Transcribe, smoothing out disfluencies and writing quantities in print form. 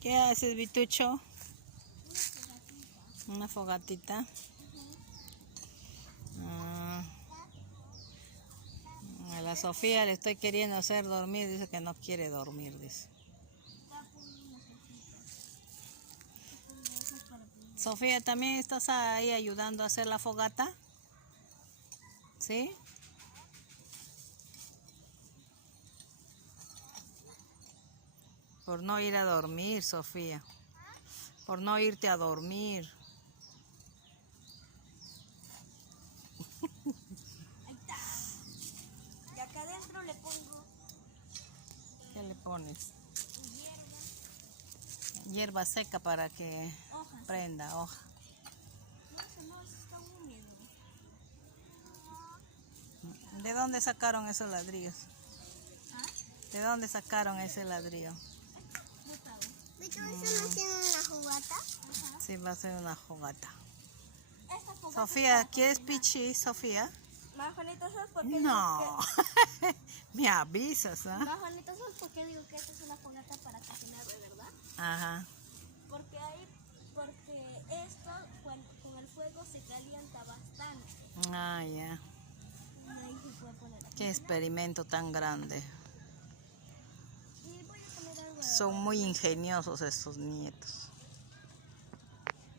¿Qué haces, Vitucho? Una fogatita. A la Sofía le estoy queriendo hacer dormir, dice que no quiere dormir, dice. Sofía, ¿también estás ahí ayudando a hacer la fogata? ¿Sí? Por no ir a dormir, Sofía. Por no irte a dormir. Ahí está. Y acá adentro le pongo... ¿Qué le pones? Hierba. Hierba seca para que Hojas. prenda hoja. No, eso está húmedo. ¿De dónde sacaron esos ladrillos? ¿Ah? ¿De dónde sacaron ese ladrillo? Botado. ¿Eso no tiene una jugata? Ajá. Sí, va a ser una fogata. Esta fogata Sofía, está ¿quieres cocinada. pichi, Sofía? Más Juanito, ¿sabes por qué No. digo Me avisas, que... ¿ah? Más Juanito, ¿sabes por qué digo que esta es una fogata para cocinar, de verdad? Ajá. Porque esto con el fuego se calienta bastante. Ah, ya. Y ahí se puede poner aquí. Qué experimento tan grande. Y voy a poner algo. Son muy ingeniosos estos nietos.